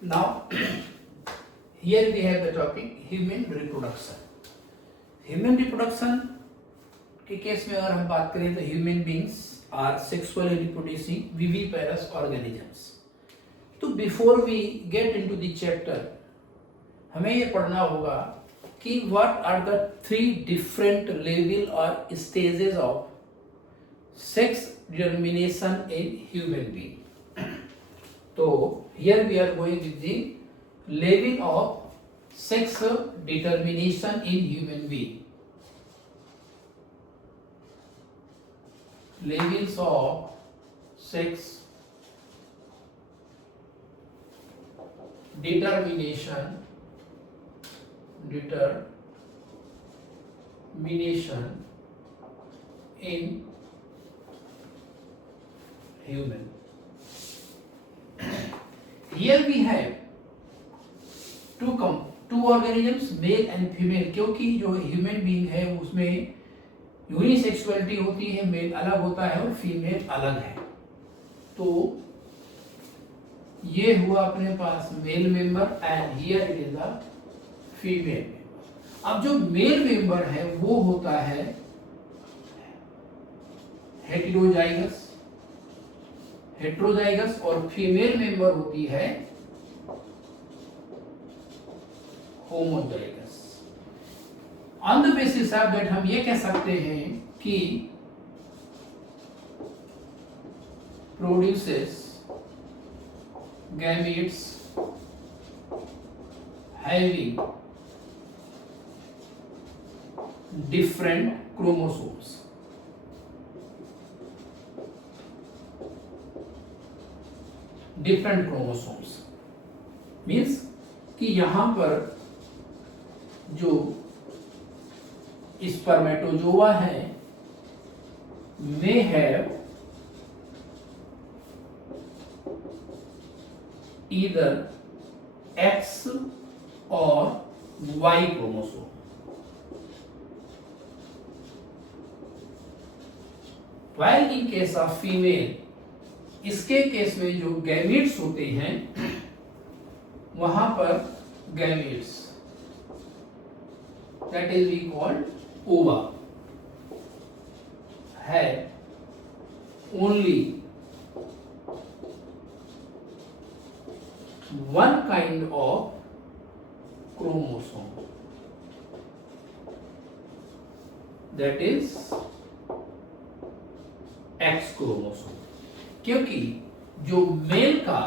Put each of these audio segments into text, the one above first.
Now, here we have the topic human reproduction. Human reproduction के case में अगर हम बात करें तो human beings are sexually reproducing viviparous organisms. तो before we get into the chapter हमें ये पढ़ना होगा कि what are the 3 different level और stages of sex determination in human being. तो here we are going with the level of sex determination in human being. Levels of sex determination in human. Here we have two organisms, male and female. क्योंकि जो human being है उसमें unisexuality होती है, mail अलग होता है और फीमेल अलग है. तो ये हुआ अपने पास male member and here it is the female member. अब जो मेल मेंबर है वो होता है हेटेरोजाइगस और फीमेल मेंबर होती है homozygous. On the basis of that हम ये कह सकते हैं कि produces gametes having different chromosomes. Different chromosomes means कि यहां पर जो स्पर्मेटोजोआ है मे हैव ईदर X और Y chromosome. while in case of female, इसके केस में जो गैमीट्स होते हैं वहां पर gametes that is we called ova है only one kind of chromosome that is X chromosome. क्योंकि जो मेल का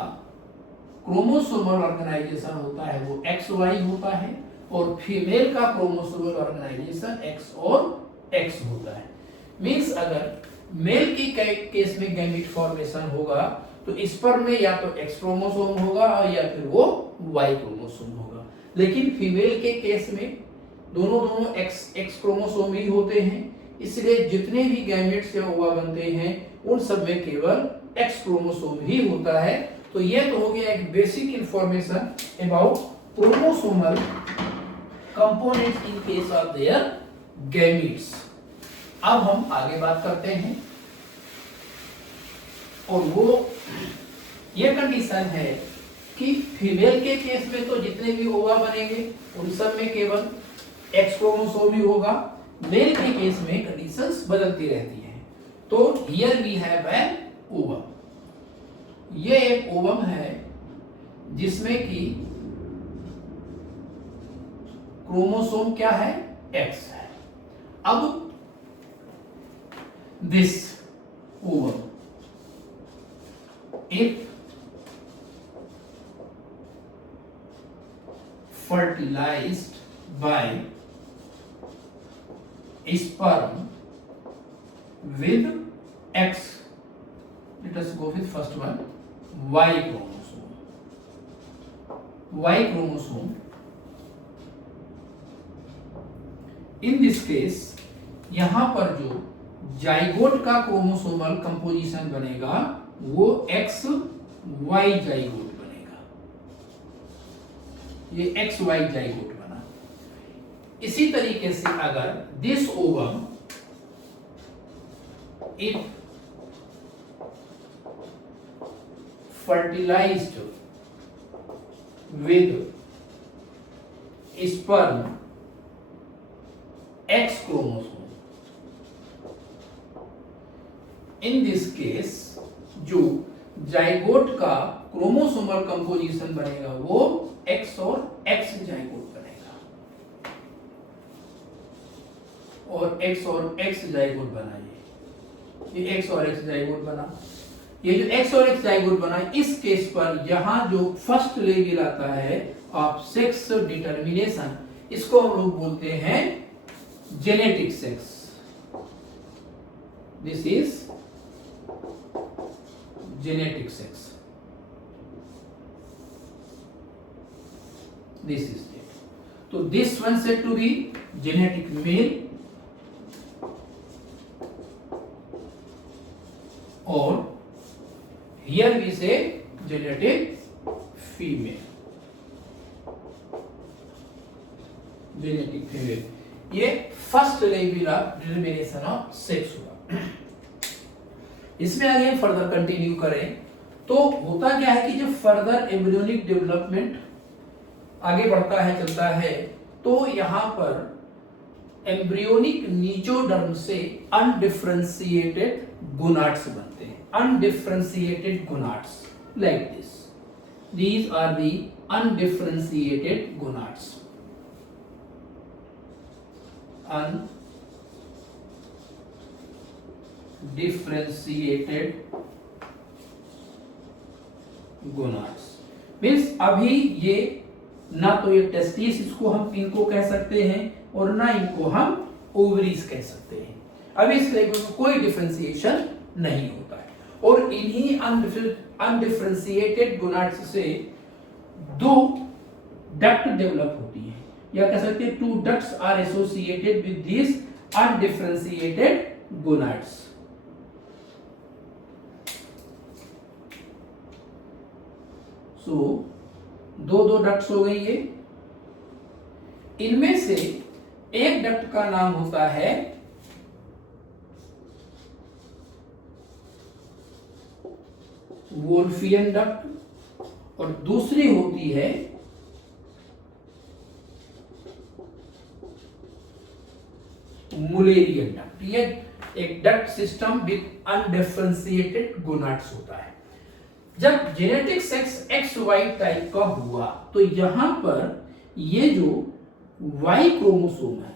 क्रोमोसोमल ऑर्गेनाइजेशन होता है वो XY होता है और फीमेल का क्रोमोसोमल ऑर्गेनाइजेशन X और X होता है. मींस अगर मेल की केस में गैमीट फॉर्मेशन होगा तो इस पर में या तो X क्रोमोसोम होगा या फिर वो Y क्रोमोसोम होगा. लेकिन फीमेल के केस में दोनों X क्रोमोसोम ही होते हैं. इसलिए जितने भी गैमेट्स या ओवा बनते हैं उन सब में केवल X क्रोमोसोम ही होता है. तो ये तो हो गया एक basic information about chromosomal components in case of their gametes. अब हम आगे बात करते हैं और वो ये कंडीशन है कि फीमेल के केस में तो जितने भी ओवा बनेंगे उन सब में केवल X क्रोमोसोम ही होगा. मेल के केस में कंडीशंस बदलती रहती हैं. तो here we have an ovum. ये एक ओवम है जिसमें कि क्रोमोसोम क्या है X है. अब this ovum if fertilized by sperm with X, let us go with first one, Y chromosome. Y chromosome. In this case, यहां पर जो जाइगोट का क्रोमोसोमल कंपोजिशन बनेगा वो XY जाइगोट बनेगा. ये XY जाइगोट बना. इसी तरीके से अगर this ovum if fertilized with sperm X chromosome. In this case जो जाइगोट का क्रोमोसोमल कंपोजिशन बनेगा वो X और X जाइगोट बनेगा, और X और X जाइगोट बना, ये X और X जाइगोट बना। ये जो X और X जाइगोट बना, इस केस पर यहां जो फर्स्ट लेवल आता है ऑफ सेक्स डिटर्मिनेशन, इसको हम लोग बोलते हैं genetic sex. This is genetic sex. This is it. So this one said to be genetic male, or here we say genetic female. Genetic female. ये first level of determination of sex हुआ। इसमें आगे further continue करें तो होता क्या है कि जब फर्दर एम्ब्रियोनिक डेवलपमेंट आगे बढ़ता है, चलता है, तो यहां पर एम्ब्रियोनिक नीचोडर्म से अनडिफरेंशिएटेड गोनाड्स बनते हैं। Undifferentiated gonads like this, these are the undifferentiated gonads. Differentiated gonads means अभी ये ना तो ये टेस्टिस इसको हम इनको कह सकते हैं और ना इनको हम ओवरीज कह सकते हैं। अभी इस लेवल में कोई डिफरेंशिएशन नहीं होता है, और इन्हीं अनडिफरेंशिएटेड गोनाड्स से दो डक्ट डेवलप होती है, या कह सकते हैं two ducts are associated with this undifferentiated gonads. So दो डक्ट्स हो गई ये। इनमें से एक डक्ट का नाम होता है वोल्फियन डक्ट और दूसरी होती है मुलेरियन डक्ट। ये एक duct system with undifferentiated gonads होता है। जब जेनेटिक सेक्स XY टाइप का हुआ तो यहां पर ये जो Y क्रोमोसोम है,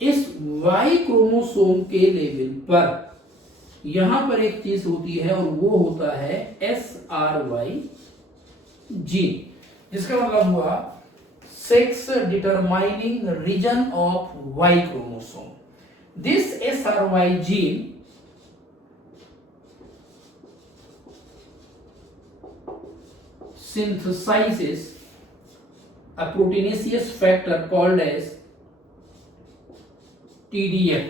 इस Y क्रोमोसोम के लेवल पर यहां पर एक चीज होती है और वो होता है SRY जीन, जिसका मतलब हुआ sex determining reason of Y chromosome. This SRY gene synthesizes a proteinaceous factor called as TDF.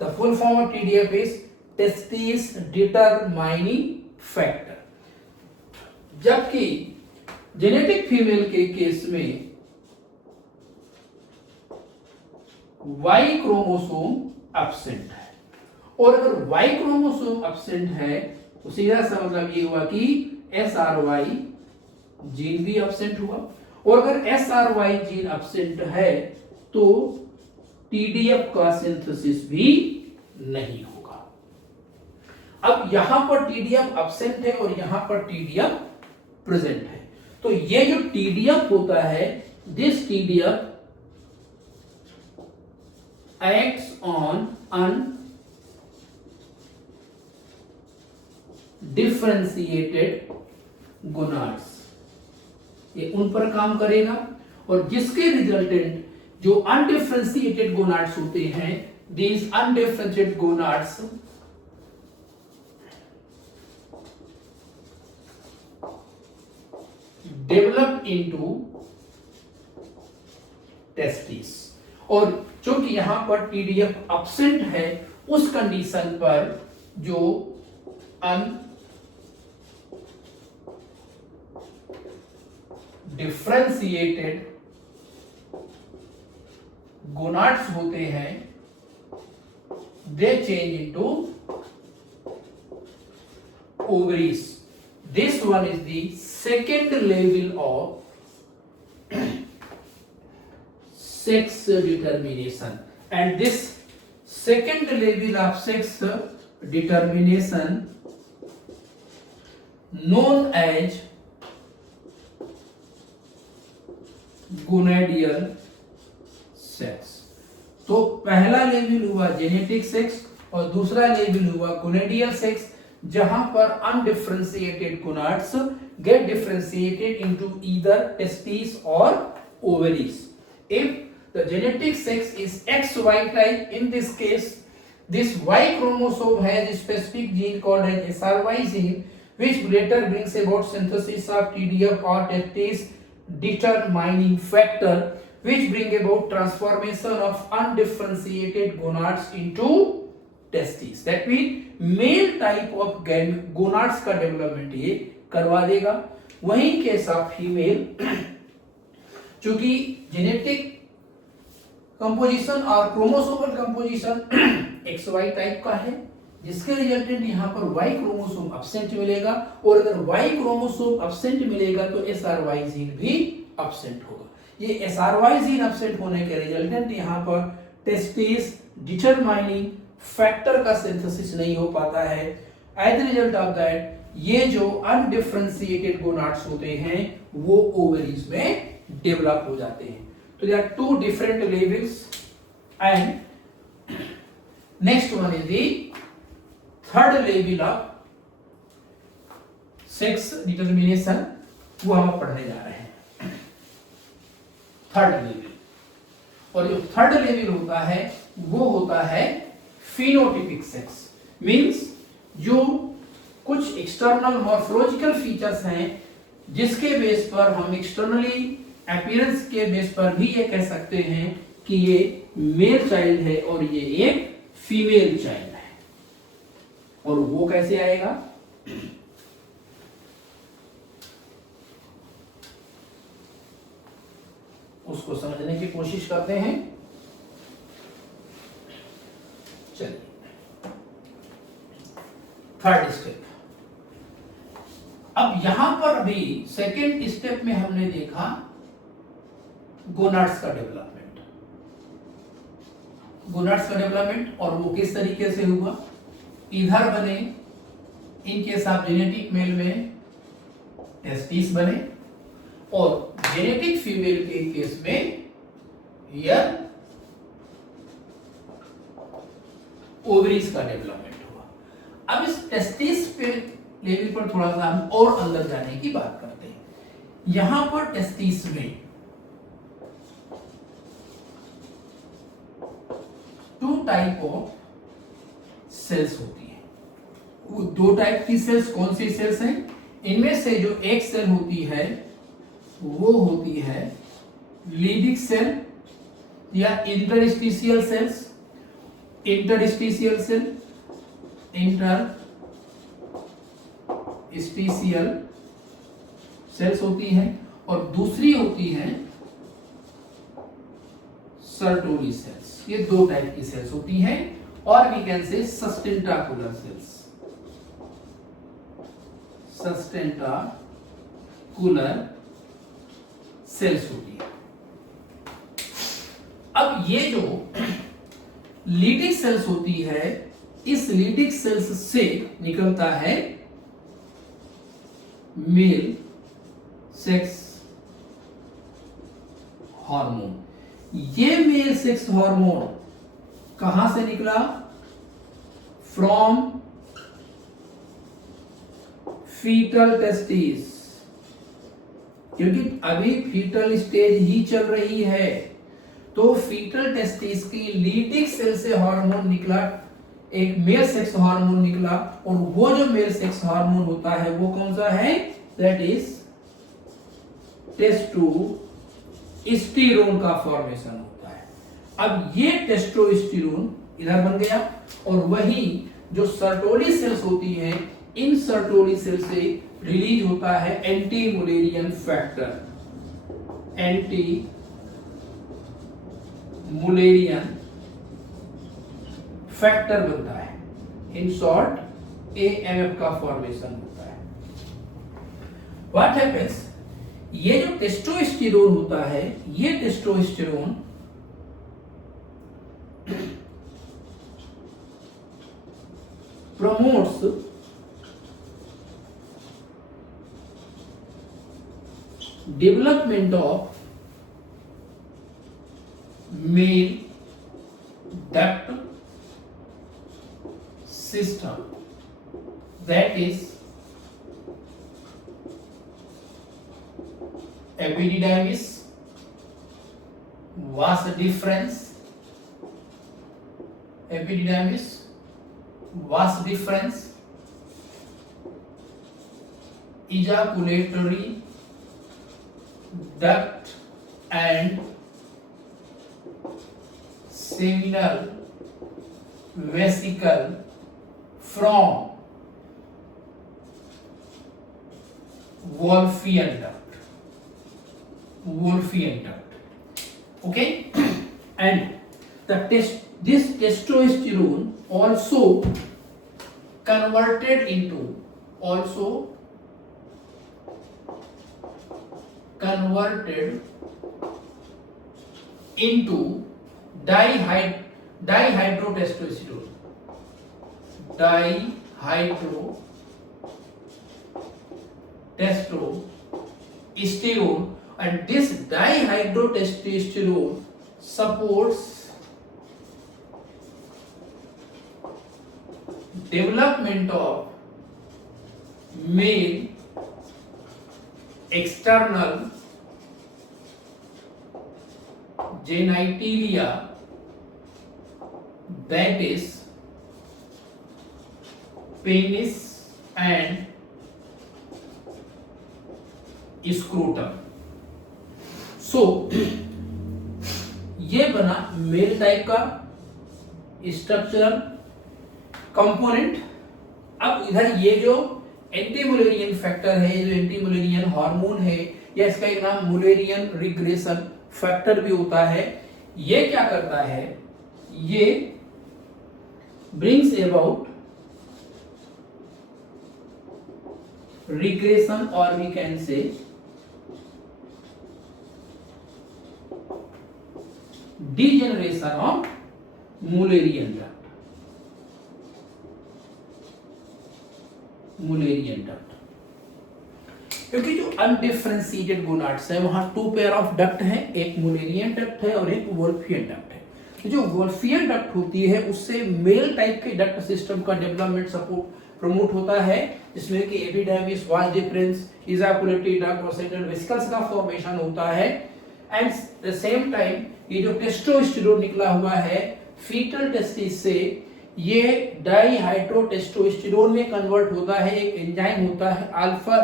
The full form of TDF is testis determining factor. जबकि जेनेटिक फीमेल के केस में Y क्रोमोसोम एब्सेंट है, और अगर Y chromosome absent है तो सीधा सा मतलब ये हुआ कि SRY जीन भी एब्सेंट हुआ, और अगर SRY जीन एब्सेंट है तो TDF का सिंथेसिस भी नहीं होगा। अब यहां पर TDF एब्सेंट है और यहां पर TDF प्रेजेंट है, तो ये जो TDF होता है, this TDF acts on undifferentiated gonads। ये उन पर काम करेगा, और जिसके रिजल्टेंट जो अनडिफरेंशिएटेड गोनाड्स होते हैं, these undifferentiated gonads develop into testis. और चूंकि यहां पर TDF एब्सेंट है, उस कंडीशन पर जो डिफरेंशिएटेड गोनाड्स होते हैं, दे change into ovaries. This one is the second level of sex determination, and this second level of sex determination known as gonadal sex. तो पहला लेवल हुआ जेनेटिक सेक्स और दूसरा लेवल हुआ गोनेडियल सेक्स, जहां पर undifferentiated gonads get differentiated into either testes or ovaries. If the genetic sex is XY type, in this case this Y chromosome has a specific gene called as SRY gene, which later brings about synthesis of TDF or testis determining factor, which bring about transformation of undifferentiated gonads into testes. That means male type of gonads का development ये करवा देगा। वहीं case of female, चूंकि genetic composition और chromosomal composition XY type का है, जिसके रिजल्टेंट यहाँ पर Y क्रोमोसोम अब्सेंट मिलेगा, और अगर Y क्रोमोसोम अब्सेंट मिलेगा तो SRY जीन भी अब्सेंट होगा। ये SRY जीन अब्सेंट होने के रिजल्टेंट यहाँ पर टेस्टिस डिटरमाइनिंग फैक्टर का सिंथेसिस नहीं हो पाता है। एज रिजल्ट ऑफ दैट ये जो अनडिफरेंशिएटेड गोनाड्स होते हैं वो ओवरीज में डेवलप हो जाते हैं। तो there are two different levels, and next one is the third level of sex determination, वो हम पढ़ने जा रहे हैं थर्ड लेवल। और जो थर्ड लेवल होता है वो होता है फिनोटिपिक सेक्स, मींस जो कुछ एक्सटर्नल मॉर्फोलॉजिकल फीचर्स हैं जिसके बेस पर हम एक्सटर्नली अपीयरेंस के बेस पर भी ये कह सकते हैं कि ये मेल चाइल्ड है और ये एक फीमेल चाइल्ड है। और वो कैसे आएगा? उसको समझने की कोशिश करते हैं। चलिए, थर्ड स्टेप। अब यहां पर भी सेकेंड स्टेप में हमने देखा गोनाड्स का डेवलपमेंट, गोनाड्स का डेवलपमेंट, और वो किस तरीके से हुआ। इधर बने इनके साथ जेनेटिक मेल में टेस्टिस बने, और जेनेटिक फीमेल के केस में यह ओवरीज का डेवलपमेंट हुआ। अब इस टेस्टिस पे लेवल पर थोड़ा सा हम और अंदर जाने की बात करते हैं। यहां पर टेस्टिस में टू टाइप ऑफ सेल्स होती है। वो दो टाइप की सेल्स कौन सी सेल्स हैं? इनमें से जो एक सेल होती है वो होती है लीडिक सेल या interstitial cells, interstitial cell, special cells होती हैं, और दूसरी होती है सर्टोली सेल्स। ये दो टाइप की सेल्स होती हैं, और we can say सस्टेंटाकुलर sales, सस्टेंटाकुलर sales होती है। अब ये जो लीडिक सेल्स होती है, इस लीडिक सेल्स से निकलता है मेल सेक्स हार्मोन। ये मेल सेक्स हार्मोन कहां से निकला? फ्रॉम फीटल टेस्टिस, क्योंकि अभी फीटल स्टेज ही चल रही है, तो फीटल टेस्टिस की लीडिक सेल से हार्मोन निकला, एक मेल सेक्स हार्मोन निकला, और वो जो मेल सेक्स हार्मोन होता है वो कौन सा है? दैट इज टेस्टोस्टेरोन का फॉर्मेशन होता है। अब ये टेस्टोस्टेरोन इधर बन गया, और वही जो सर्टोली सेल्स होती हैं, इन सर्टोली सेल से रिलीज होता है anti Mullerian factor, anti Mullerian factor बनता है। इन शॉर्ट AMF का फॉर्मेशन होता है। व्हाट हैपेंस, ये जो टेस्टोस्टेरोन होता है, ये testosterone promotes development of male duct system, that is epididymis, vas deferens, epididymis, vas deferens, ejaculatory duct and seminal vesicle from Wolffian duct. Okay, and this testosterone also converted into dihydrotestosterone, and this dihydrotestosterone supports development of male external genitalia, that is penis and scrotum. So ये बना mail type का structural component. अब इधर ये जो anti-Mullerian factor है, जो anti-Mullerian hormone है, या इसका एक नाम मुलेरियन रिग्रेशन फैक्टर भी होता है, ये क्या करता है, ये brings about regression, or we can say degeneration of Mullerian duct। क्योंकि जो अनडिफरेंशिएटेड गोनाड्स है वहां 2 पेयर ऑफ डक्ट है, एक मुलेरियन डक्ट है और एक वोल्फियन डक्ट है। तो जो वोल्फियन डक्ट होती है उससे मेल टाइप के डक्ट सिस्टम का डेवलपमेंट सपोर्ट प्रमोट होता है, जिसमें कि एपिडर्मिस, वास डिफरेंस, इजाकुलेटरी डक्ट और सेंट्रल वेसिकल्स का फॉर्मेशन होता है। एंड द सेम टाइम ये जो टेस्टोस्टेरोन निकला हुआ है फीटल टेस्टिस से, ये डाईहाइड्रोटेस्टोस्टेरोन में कन्वर्ट होता है। एक एंजाइम होता है अल्फा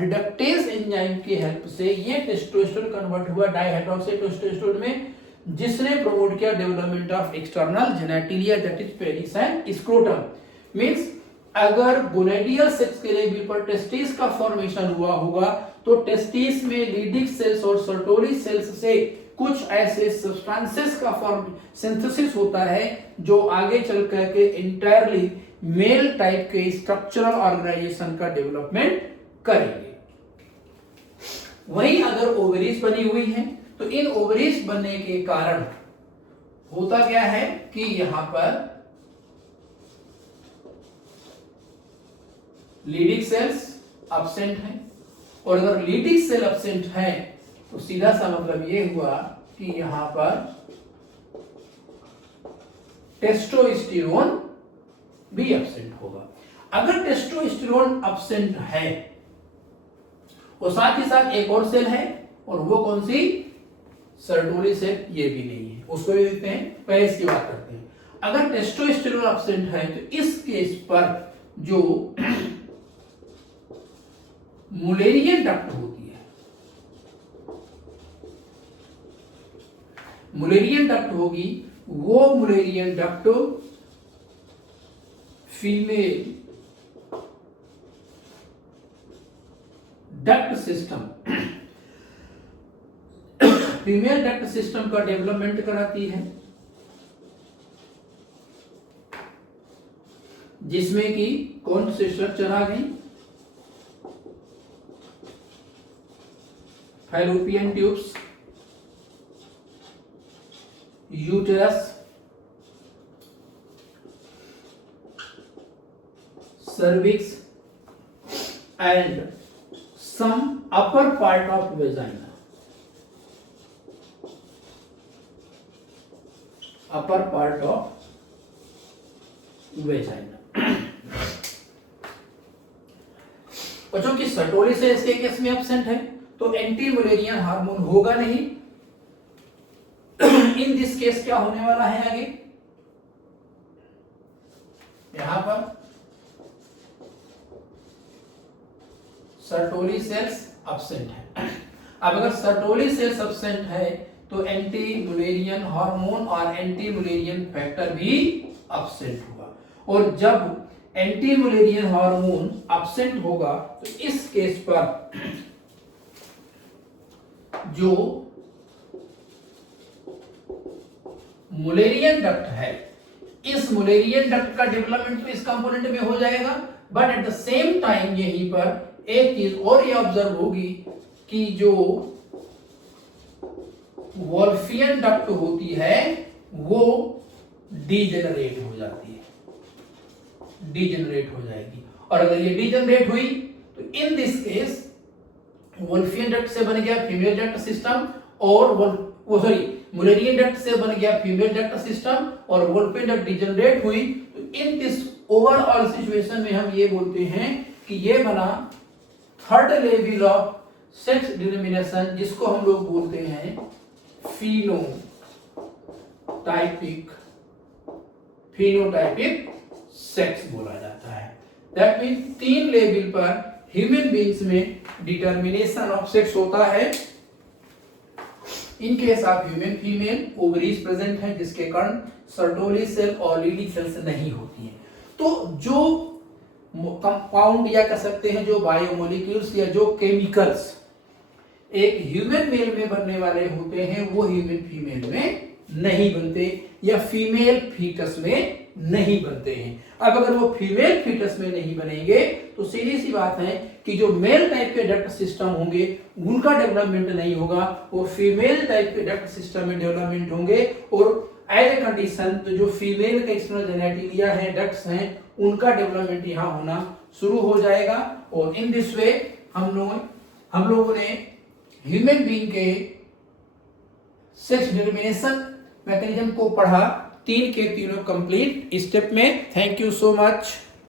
रिडक्टेज एंजाइम की हेल्प से ये टेस्टोस्टेरोन कन्वर्ट हुआ डाईहाइड्रोक्सी टेस्टोस्टेरोन में, जिसने प्रमोट किया development of external genitalia, that is penis and scrotum. Means अगर गोनेडियल सेक्स के लिए पर टेस्टिस का फॉर्मेशन हुआ होगा तो टेस्टिस में लीडिक सेल्स और सर्टोरी सेल्स से कुछ ऐसे सब्सटेंसेस का सिंथेसिस होता है जो आगे चल करके इंटायरली मेल टाइप के स्ट्रक्चरल ऑर्गेनाइजेशन का डेवलपमेंट करेंगे। वहीं अगर ओवरीज बनी हुई है तो इन ओवरीज बनने के कारण होता क्या है कि यहां पर लीडिंग सेल्स एब्सेंट हैं, और अगर लीडिंग सेल एब्सेंट है तो सीधा सा मतलब ये हुआ कि यहां पर टेस्टोस्टेरोन भी एब्सेंट होगा। अगर टेस्टोस्टेरोन एब्सेंट है और साथ ही साथ एक और सेल है, और वो कौन सी, सर्टोरी सेल, ये भी नहीं है, उसको भी देखते हैं, पहले इसकी बात करते हैं। अगर टेस्टोस्टेरोन एब्सेंट है तो इस केस पर जो मुलेरियन डक्ट होती है, मुलेरियन डक्ट होगी, वो Mullerian duct female duct system female duct system का डेवलपमेंट कराती है, जिसमें कि कौन से स्ट्रक्चर आ गई, fallopian tubes, uterus, cervix and some upper part of vagina. Upper part of vagina. बच्चों की सर्टोली से इसके केस में एब्सेंट है तो एंटी मुलेरियन हार्मोन होगा नहीं। इन दिस केस क्या होने वाला है आगे, यहां पर सर्टोली सेल्स एब्सेंट है। अब अगर सर्टोली सेल्स एब्सेंट है तो एंटी मुलेरियन हार्मोन और एंटी मुलेरियन फैक्टर भी एब्सेंट होगा, और जब एंटी मुलेरियन हार्मोन एब्सेंट होगा तो इस केस पर जो मुलेरियन डक्ट है, इस मुलेरियन डक्ट का डेवलपमेंट तो इस कंपोनेंट में हो जाएगा, but at the same time यहीं पर एक चीज और ये ऑब्जर्व होगी कि जो वॉल्फियन डक्ट होती है वो डीजेनरेट हो जाती है, डीजेनरेट हो जाएगी। और अगर ये डीजेनरेट हुई तो in this case Wolffian duct से बन गया फीमेल डक्ट सिस्टम, और मुलेरियन डक्ट से बन गया फीमेल डक्ट सिस्टम, और वॉल्फियन डक्ट डीजेनरेट हुई तो इन दिस ओवरऑल सिचुएशन में हम ये बोलते हैं कि ये बना third level of sex determination, जिसको हम लोग बोलते हैं फिनोटाइपिक सेक्स बोला जाता है। दैट मीन 3 लेवल पर ह्यूमन बीइंग्स में डिटरमिनेशन ऑफ सेक्स होता है। In case of human female ovaries present है जिसके कारण सर्टोली सेल और लीडिंग सेल्स नहीं होती है। तो जो कंपाउंड या कह सकते हैं जो बायोमोलिक्यूल्स या जो केमिकल्स एक ह्यूमन मेल में बनने वाले होते हैं वो ह्यूमन फीमेल में नहीं बनते या फीमेल फीटस में नहीं बनते हैं। अब अगर वो फीमेल फीटस में नहीं बनेंगे तो सीधी सी बात है कि जो मेल टाइप के डक्ट सिस्टम होंगे उनका डेवलपमेंट नहीं होगा, वो फीमेल टाइप के डक्ट सिस्टम में डेवलपमेंट होंगे, और एज ए कंडीशन तो जो फीमेल के एक्सटर्नल जेनेटिलिया है डक्ट्स हैं उनका डेवलपमेंट यहाँ होना शुरू हो जाएगा। और इन दिस वे हम लोगों ने ह्यूमन बीइंग के सेक्स डिटरमिनेशन मैकेनिज्म को पढ़ा 3 के तीनों कंप्लीट स्टेप में। Thank you so much.